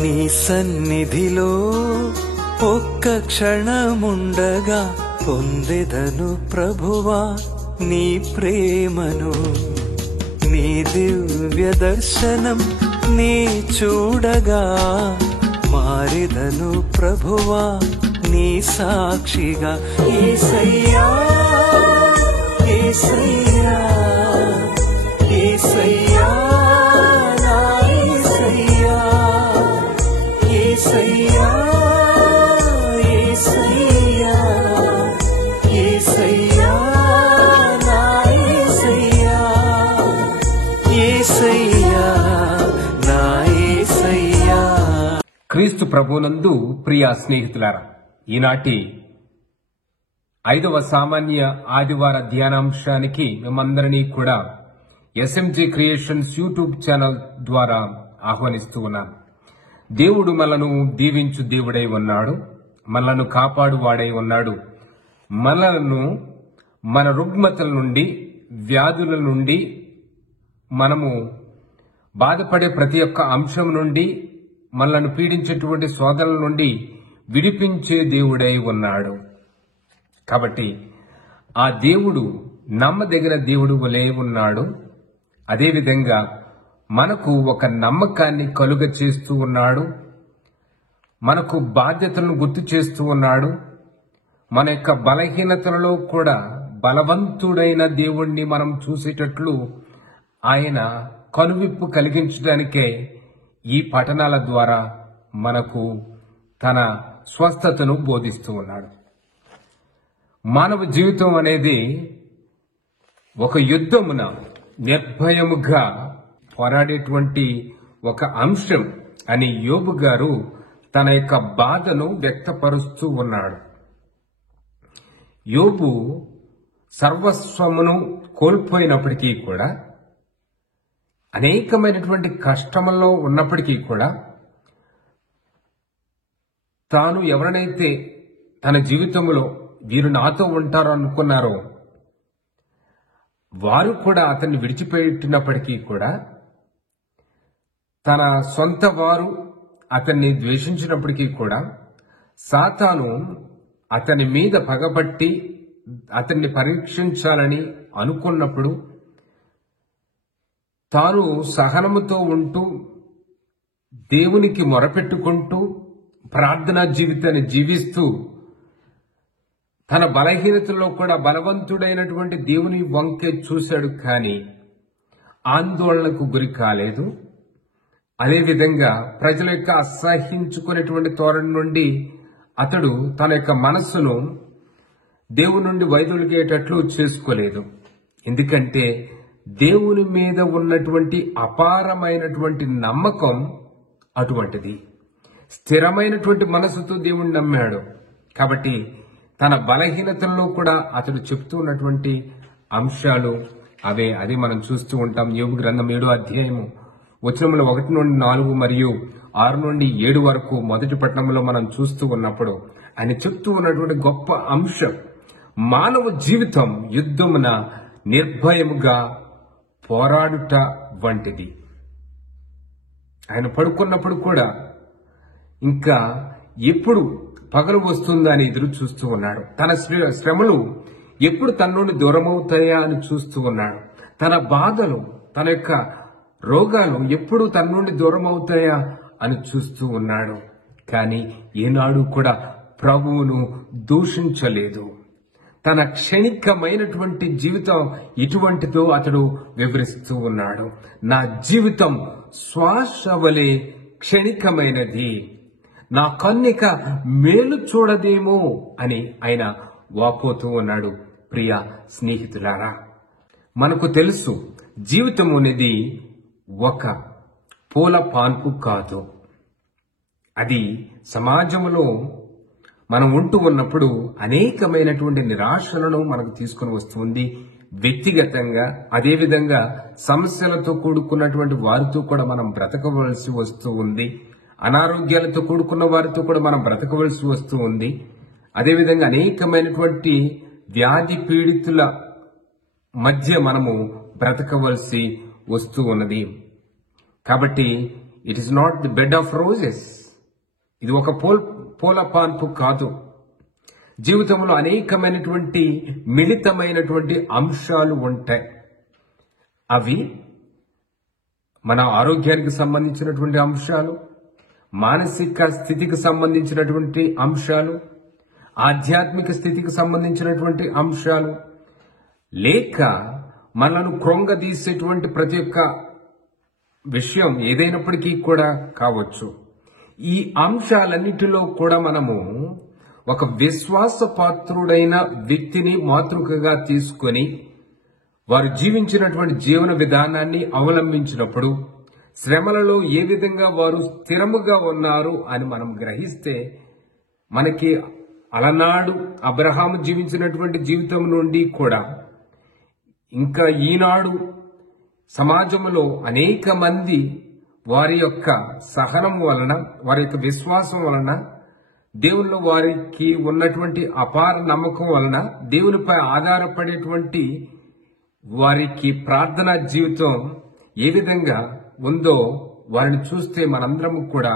నీ సన్నిధిలో ఒక్క క్షణముండగా పొందెదను ప్రభువా నీ ప్రేమను. నీ దివ్య దర్శనం నీ చూడగా మారెదను ప్రభువా నీ సాక్షిగా. యేసయ్యా యేసయ్యా యేసయ్యా నా యేసయ్యా యేసయ్యా యేసయ్యా యేసయ్యా నా యేసయ్యా యేసయ్యా నా యేసయ్యా. క్రీస్తు ప్రభునందు ప్రియ స్నేహితులారా, ఈనాటి 5వ సామాన్య ఆదివార ధ్యానాంశానికి మిమ్మందరినీ కూడా ఎస్ఎంజే క్రియేషన్స్ యూట్యూబ్ ఛానల్ ద్వారా ఆహ్వానిస్తూ ఉన్నాను. దేవుడు మనలను దీవించు దేవుడై ఉన్నాడు, మనలను కాపాడు వాడై ఉన్నాడు. మనలను మన రుగ్మతల నుండి, వ్యాధుల నుండి, మనము బాధపడే ప్రతి ఒక్క అంశం నుండి, మనలను పీడించేటువంటి శోధనల నుండి విడిపించే దేవుడై ఉన్నాడు. కాబట్టి ఆ దేవుడు నమ్మదగిన దేవుడు వలె ఉన్నాడు. అదేవిధంగా మనకు ఒక నమ్మకాన్ని కలుగ చేస్తూ ఉన్నాడు, మనకు బాధ్యతలను గుర్తు చేస్తూ ఉన్నాడు. మన యొక్క బలహీనతలలో కూడా బలవంతుడైన దేవుణ్ణి మనం చూసేటట్లు ఆయన కనువిప్పు కలిగించడానికే ఈ పఠనాల ద్వారా మనకు తన స్వస్థతను బోధిస్తూ ఉన్నాడు. మానవ జీవితం అనేది ఒక యుద్ధమున నిర్భయముగా పోరాడేటువంటి ఒక అంశం అని యోబు గారు తన యొక్క బాధను వ్యక్తపరుస్తూ ఉన్నాడు. యోబు సర్వస్వమును కోల్పోయినప్పటికీ కూడా, అనేకమైనటువంటి కష్టముల్లో ఉన్నప్పటికీ కూడా, తాను ఎవరినైతే తన జీవితంలో వీరు నాతో ఉంటారు అనుకున్నారో వారు కూడా అతన్ని విడిచిపెట్టినప్పటికీ కూడా, తన సొంత వారు అతన్ని ద్వేషించినప్పటికీ కూడా, సాతాను అతని మీద పగబట్టి అతన్ని పరీక్షించాలని అనుకున్నప్పుడు తాను సహనముతో ఉంటూ దేవునికి మొరపెట్టుకుంటూ ప్రార్థనా జీవితాన్ని జీవిస్తూ తన బలహీనతలో కూడా బలవంతుడైనటువంటి దేవుని వంకే చూశాడు, కానీ ఆందోళనకు గురి కాలేదు. అదేవిధంగా ప్రజల యొక్క అసహించుకునేటువంటి ధోరణి నుండి అతడు తన యొక్క మనస్సును దేవుని నుండి వైదొలిగేటట్లు చేసుకోలేదు. ఎందుకంటే దేవుని మీద ఉన్నటువంటి అపారమైనటువంటి నమ్మకం అటువంటిది. స్థిరమైనటువంటి మనసుతో దేవుణ్ణి నమ్మాడు. కాబట్టి తన బలహీనతల్లో కూడా అతడు చెప్తూ ఉన్నటువంటి అంశాలు అది మనం చూస్తూ ఉంటాం. యోబు గ్రంథం 7వ అధ్యాయము వచనములు 1 నుండి 4 మరియు 6 నుండి 7 వరకు మొదటి పట్టణంలో మనం చూస్తూ ఉన్నప్పుడు ఆయన చెప్తూ ఉన్నటువంటి గొప్ప అంశం, మానవ జీవితం యుద్ధమున నిర్భయముగా పోరాడుట వంటిది. ఆయన పడుకున్నప్పుడు కూడా ఇంకా ఎప్పుడు పగలు వస్తుందా అని ఎదురు చూస్తూ ఉన్నాడు. తన శ్రమలు ఎప్పుడు తన నుండి దూరమవుతాయా అని చూస్తూ ఉన్నాడు. తన బాధలు, తన యొక్క రోగాలు ఎప్పుడు తన నుండి దూరం అవుతాయా అని చూస్తూ ఉన్నాడు. కానీ ఏనాడు కూడా ప్రభువును దూషించలేదు. తన క్షణికమైనటువంటి జీవితం ఇటువంటిదో అతడు వివరిస్తూ ఉన్నాడు. నా జీవితం శ్వాస వలె క్షణికమైనది, నా కన్నిక మేలు చూడదేమో అని ఆయన వాపోతూ ఉన్నాడు. ప్రియ స్నేహితులారా, మనకు తెలుసు జీవితం అనేది ఒక పూల పాన్పు కాదు. అది సమాజంలో మనం ఉంటూ ఉన్నప్పుడు అనేకమైనటువంటి నిరాశలను మనకు తీసుకుని వస్తుంది. వ్యక్తిగతంగా, అదేవిధంగా సమస్యలతో కూడుకున్నటువంటి వారితో కూడా మనం బ్రతకవలసి వస్తూ ఉంది. అనారోగ్యాలతో కూడుకున్న వారితో కూడా మనం బ్రతకవలసి వస్తూ ఉంది. అదేవిధంగా అనేకమైనటువంటి వ్యాధి పీడితుల మధ్య మనము బ్రతకవలసి వస్తూ ఉన్నది. కాబట్టి it is not the bed of roses. ఇది ఒక పూల పాన్పు కాదు. జీవితంలో అనేకమైనటువంటి మిళితమైనటువంటి అంశాలు ఉంటాయి. అవి మన ఆరోగ్యానికి సంబంధించినటువంటి అంశాలు, మానసిక స్థితికి సంబంధించినటువంటి అంశాలు, ఆధ్యాత్మిక స్థితికి సంబంధించినటువంటి అంశాలు, లేక మనను కృంగదీసేటువంటి ప్రతి ఒక్క విషయం ఏదైనప్పటికీ కూడా కావచ్చు. ఈ అంశాలన్నిటిలో కూడా మనము ఒక విశ్వాసపాత్రుడైన వ్యక్తిని మాతృకగా తీసుకొని వారు జీవించినటువంటి జీవన విధానాన్ని అవలంబించినప్పుడు శ్రమలలో ఏ విధంగా వారు స్థిరముగా ఉన్నారు అని మనం గ్రహిస్తే మనకి అలనాడు అబ్రహాము జీవించినటువంటి జీవితం నుండి కూడా ఇంకా ఈనాడు సమాజంలో అనేక మంది వారి యొక్క సహనం వలన, వారి యొక్క విశ్వాసం వలన, దేవునిలో వారికి ఉన్నటువంటి అపార నమ్మకం వలన, దేవునిపై ఆధారపడేటువంటి వారికి ప్రార్థనా జీవితం ఏ విధంగా ఉందో వారిని చూస్తే మనందరం కూడా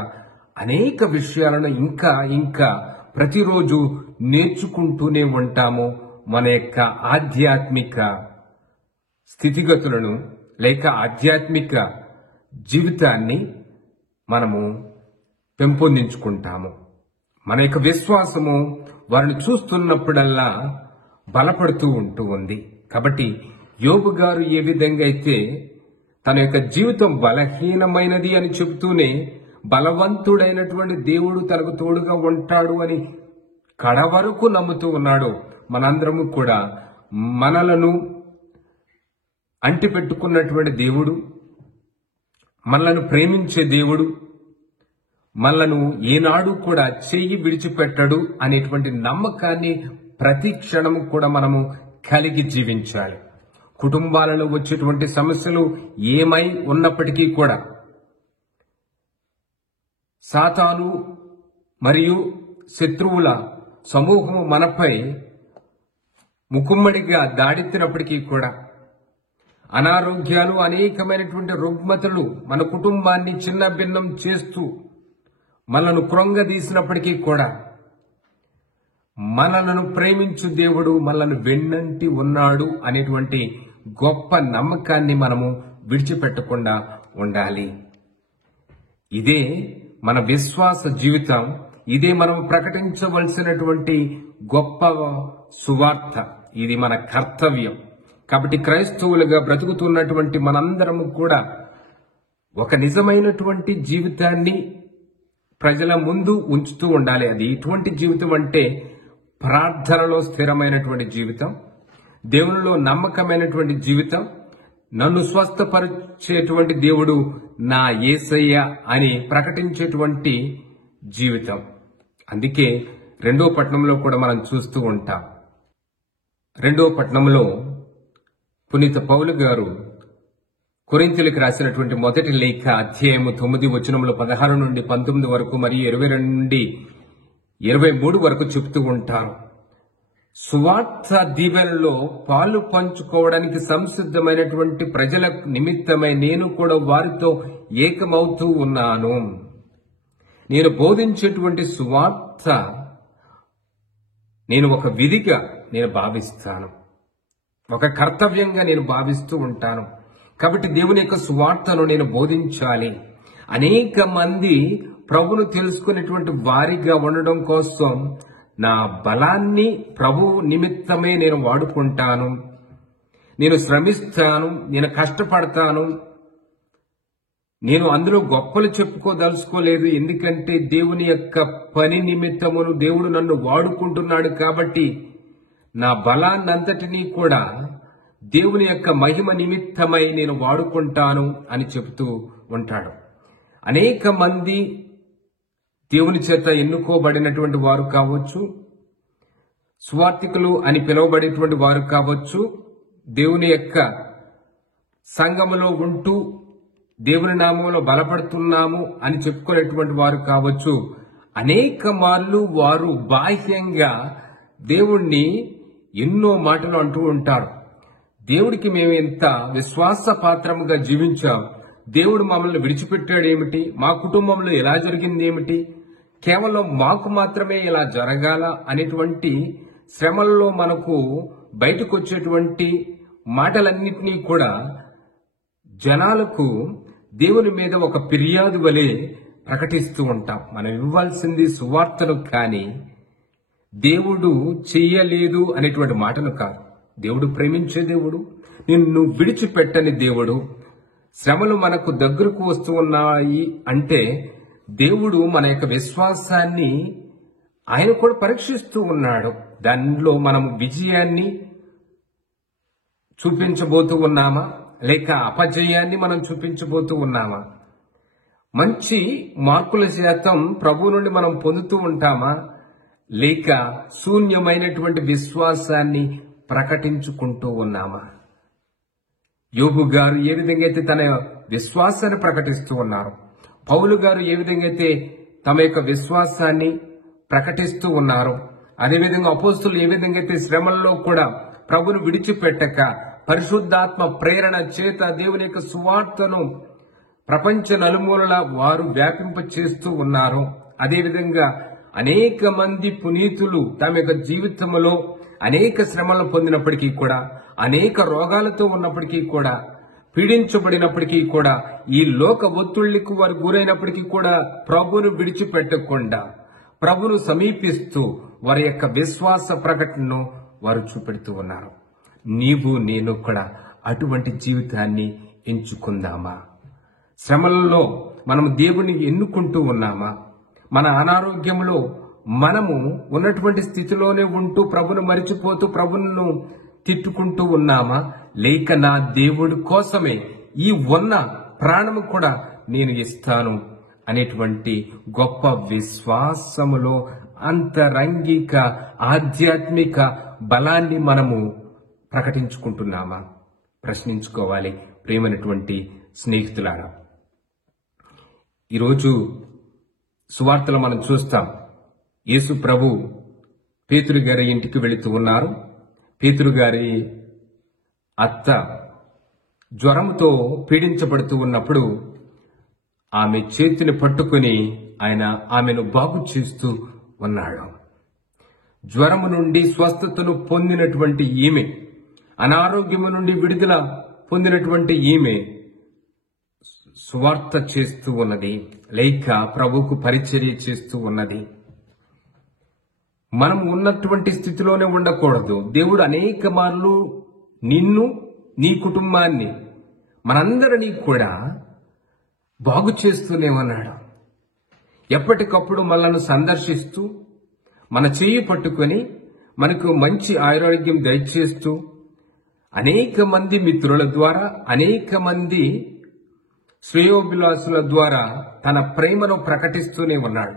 అనేక విషయాలను ఇంకా ఇంకా ప్రతిరోజు నేర్చుకుంటూనే ఉంటాము. మన యొక్క ఆధ్యాత్మిక స్థితిగతులను లేక ఆధ్యాత్మిక జీవితాన్ని మనము పెంపొందించుకుంటాము. మన యొక్క విశ్వాసము వారిని చూస్తున్నప్పుడల్లా బలపడుతూ ఉంటూ ఉంది. కాబట్టి యోబు గారు ఏ విధంగా అయితే తన యొక్క జీవితం బలహీనమైనది అని చెబుతూనే బలవంతుడైనటువంటి దేవుడు తనకు తోడుగా ఉంటాడు అని కడ వరకు నమ్ముతూ ఉన్నాడు, మనందరము కూడా మనలను అంటిపెట్టుకున్నటువంటి దేవుడు, మనలను ప్రేమించే దేవుడు, మనలను ఏనాడు కూడా చెయ్యి విడిచిపెట్టడు అనేటువంటి నమ్మకాన్ని ప్రతి క్షణము కూడా మనము కలిగి జీవించాలి. కుటుంబాలలో వచ్చేటువంటి సమస్యలు ఏమై ఉన్నప్పటికీ కూడా సాతాను మరియు శత్రువుల సమూహము మనపై ముకుమ్మడిగా దాడెత్తినప్పటికీ కూడా అనారోగ్యాలు, అనేకమైనటువంటి రుగ్మతలు మన కుటుంబాన్ని చిన్న భిన్నం చేస్తూ మనను కృంగదీసినప్పటికీ కూడా మనలను ప్రేమించు దేవుడు మనలను వెన్నంటి ఉన్నాడు అనేటువంటి గొప్ప నమ్మకాన్ని మనము విడిచిపెట్టకుండా ఉండాలి. ఇదే మన విశ్వాస జీవితం. ఇదే మనం ప్రకటించవలసినటువంటి గొప్ప సువార్త. ఇది మన కర్తవ్యం. కాబట్టి క్రైస్తవులుగా బ్రతుకుతున్నటువంటి మనందరము కూడా ఒక నిజమైనటువంటి జీవితాన్ని ప్రజల ముందు ఉంచుతూ ఉండాలి. అది ఎటువంటి జీవితం అంటే ప్రార్థనలో స్థిరమైనటువంటి జీవితం, దేవునిలో నమ్మకమైనటువంటి జీవితం, నన్ను స్వస్థపరిచేటువంటి దేవుడు నా యేసయ్య అని ప్రకటించేటువంటి జీవితం. అందుకే 2వ పట్టణంలో కూడా మనం చూస్తూ ఉంటాం. 2వ పట్టణంలో పునీత పౌలు గారు కొరింథీయులకు రాసినటువంటి మొదటి లేఖ అధ్యాయము 9 వచనములు 16 నుండి 19 వరకు మరియు 22 నుండి 23 వరకు చెప్తూ ఉంటారు. సువార్త దీవెనలో పాలు పంచుకోవడానికి సంసిద్ధమైనటువంటి ప్రజల నిమిత్తమై నేను కూడా వారితో ఏకమవుతూ ఉన్నాను. నేను బోధించేటువంటి సువార్త నేను ఒక విధిగా నేను భావిస్తాను, ఒక కర్తవ్యంగా నేను భావిస్తూ ఉంటాను. కాబట్టి దేవుని యొక్క సువార్తను నేను బోధించాలి. అనేక మంది ప్రభువును తెలుసుకునేటువంటి వారిగా ఉండడం కోసం నా బలాన్ని ప్రభు నిమిత్తమే నేను వాడుకుంటాను. నేను శ్రమిస్తాను, నేను కష్టపడతాను. నేను అందులో గొప్పలు చెప్పుకోదలుచుకోలేదు. ఎందుకంటే దేవుని యొక్క పని నిమిత్తమును దేవుడు నన్ను వాడుకుంటున్నాడు. కాబట్టి నా బలాన్నంతటినీ కూడా దేవుని యొక్క మహిమ నిమిత్తమై నేను వాడుకుంటాను అని చెబుతూ ఉంటాడు. అనేక మంది దేవుని చేత ఎన్నుకోబడినటువంటి వారు కావచ్చు, సువార్తికులు అని పిలువబడేటువంటి వారు కావచ్చు, దేవుని యొక్క సంఘములో ఉంటూ దేవుని నామంలో బలపడుతున్నాము అని చెప్పుకునేటువంటి వారు కావచ్చు. అనేక మార్లు వారు బాహ్యంగా దేవుణ్ణి ఎన్నో మాటలు అంటూ ఉంటారు. దేవుడికి మేము ఎంత విశ్వాసపాత్రముగా జీవించాం, దేవుడు మమ్మల్ని విడిచిపెట్టాడు ఏమిటి, మా కుటుంబంలో ఎలా జరిగింది ఏమిటి, కేవలం మాకు మాత్రమే ఇలా జరగాల అనేటువంటి శ్రమల్లో మనకు బయటకు వచ్చేటువంటి మాటలన్నింటినీ కూడా జనాలకు దేవుని మీద ఒక ఫిర్యాదు వలె ప్రకటిస్తూ ఉంటాం. మనం ఇవ్వాల్సింది సువార్తను కానీ దేవుడు చెయ్యలేదు అనేటువంటి మాటను కాదు. దేవుడు ప్రేమించే దేవుడు, నిన్ను విడిచిపెట్టని దేవుడు. శ్రమలు మనకు దగ్గరకు వస్తూ ఉన్నాయి అంటే దేవుడు మన యొక్క విశ్వాసాన్ని ఆయన కూడా పరీక్షిస్తూ ఉన్నాడు. దానిలో మనం విజయాన్ని చూపించబోతూ ఉన్నామా, లేక అపజయాన్ని మనం చూపించబోతూ ఉన్నామా? మంచి మార్కుల శాతం ప్రభు నుండి మనం పొందుతూ ఉంటామా, లేక శూన్యమైనటువంటి విశ్వాసాన్ని ప్రకటించుకుంటూ ఉన్నామా? యోబు గారు ఏ విధంగా అయితే తన విశ్వాసాన్ని ప్రకటిస్తూ ఉన్నారు, పౌలు గారు ఏ విధంగా అయితే తమ యొక్క విశ్వాసాన్ని ప్రకటిస్తూ ఉన్నారు, అదేవిధంగా అపోస్తులు ఏ విధంగా అయితే శ్రమల్లో కూడా ప్రభును విడిచిపెట్టక పరిశుద్ధాత్మ ప్రేరణ చేత దేవుని యొక్క సువార్తను ప్రపంచ నలుమూలల వారు వ్యాపింప చేస్తూ ఉన్నారు. అదేవిధంగా అనేక మంది పునీతులు తమ యొక్క జీవితంలో అనేక శ్రమలను పొందినప్పటికీ కూడా, అనేక రోగాలతో ఉన్నప్పటికీ కూడా, పీడించబడినప్పటికీ కూడా, ఈ లోక ఒత్తిళ్లకు వారు గురైనప్పటికీ కూడా ప్రభును విడిచిపెట్టకుండా ప్రభును సమీపిస్తూ వారి యొక్క విశ్వాస ప్రకటనను వారు చూపెడుతూ ఉన్నారు. నీవు నేను కూడా అటువంటి జీవితాన్ని ఎంచుకుందామా? శ్రమలలో మనం దేవుని ఎన్నుకుంటూ ఉన్నామా? మన అనారోగ్యంలో మనము ఉన్నటువంటి స్థితిలోనే ఉంటూ ప్రభును మరిచిపోతూ ప్రభును తిట్టుకుంటూ ఉన్నామా, లేక నా దేవుడి కోసమే ఈ ఉన్న ప్రాణము కూడా నేను ఇస్తాను అనేటువంటి గొప్ప విశ్వాసములో అంతరంగిక ఆధ్యాత్మిక బలాన్ని మనము ప్రకటించుకుంటున్నామా? ప్రశ్నించుకోవాలి ప్రేమైనటువంటి స్నేహితులారా. ఈరోజు సువార్తలో మనం చూస్తాం, యేసు ప్రభు పేతురు గారి ఇంటికి వెళుతూ ఉన్నారు. పేతురు గారి అత్త జ్వరంతో పీడించబడుతూ ఉన్నప్పుడు ఆమె చేతిని పట్టుకుని ఆయన ఆమెను బాగు చేస్తూ ఉన్నాడు. జ్వరము నుండి స్వస్థతను పొందినటువంటి ఈమె, అనారోగ్యము నుండి విడుదల పొందినటువంటి ఈమె సువార్త చేస్తూ ఉన్నది, లేక ప్రభువుకు పరిచర్య చేస్తూ ఉన్నది. మనం ఉన్నటువంటి స్థితిలోనే ఉండకూడదు. దేవుడు అనేక మార్లు నిన్ను, నీ కుటుంబాన్ని, మనందరినీ కూడా బాగు చేస్తూనే ఉన్నాడు. ఎప్పటికప్పుడు మనల్ని సందర్శిస్తూ, మన చెయ్యి పట్టుకొని మనకు మంచి ఆరోగ్యం దయచేస్తూ, అనేక మంది మిత్రుల ద్వారా, అనేక మంది శ్రేయోభిలాసుల ద్వారా తన ప్రేమను ప్రకటిస్తూనే ఉన్నాడు.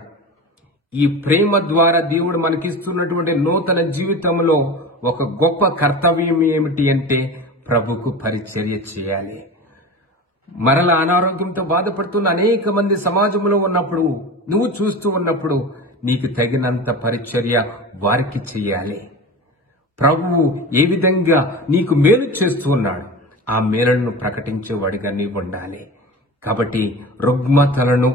ఈ ప్రేమ ద్వారా దేవుడు మనకిస్తున్నటువంటి నూతన జీవితంలో ఒక గొప్ప కర్తవ్యం ఏమిటి అంటే ప్రభుకు పరిచర్య చేయాలి. మరల అనారోగ్యంతో బాధపడుతున్న అనేక మంది సమాజంలో ఉన్నప్పుడు, నువ్వు చూస్తూ ఉన్నప్పుడు నీకు తగినంత పరిచర్య వారికి చేయాలి. ప్రభువు ఏ విధంగా నీకు మేలు చేస్తూ ఉన్నాడు, ఆ మేలును ప్రకటించేవాడిగా నీవు ఉండాలి. కాబట్టి రుగ్మతలను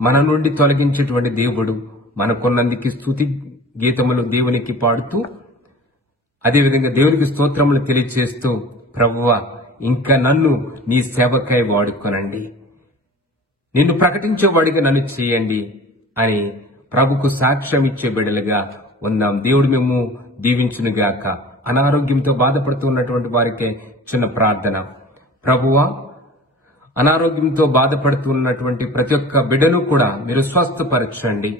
మన నుండి తొలగించేటువంటి దేవుడు మనకున్నందుకు స్తుతి గీతములు దేవునికి పాడుతూ, అదేవిధంగా దేవునికి స్తోత్రములు తెలియచేస్తూ, ప్రభువా ఇంకా నన్ను నీ సేవకై వాడుకొనండి, నిన్ను ప్రకటించేవాడిగా నన్ను చేయండి అని ప్రభుకు సాక్ష్యం ఇచ్చే బిడ్డలుగా ఉందాం. దేవుడు మేము దీవించునుగాక. అనారోగ్యంతో బాధపడుతున్నటువంటి వారికే చిన్న ప్రార్థన. ప్రభువా, అనారోగ్యంతో బాధపడుతున్నటువంటి ప్రతి ఒక్క బిడ్డను కూడా మీరు స్వస్థపరచండి.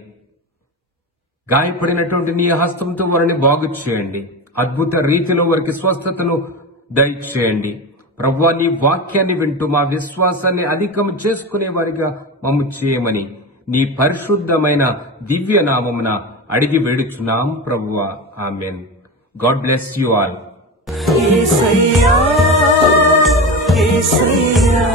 గాయపడినటువంటి నీ హస్తంతో వారిని బాగు చేయండి. అద్భుత రీతిలో వారికి స్వస్థతను దయచేయండి. ప్రభువా, నీ వాక్యాన్ని వింటూ మా విశ్వాసాన్ని అధికం చేసుకునే వారిగా మమ్ము చేయమని నీ పరిశుద్ధమైన దివ్య నామమున అడిగి వేడుచున్నాం ప్రభువా. Amen. God bless you all. Yesayya Yesayya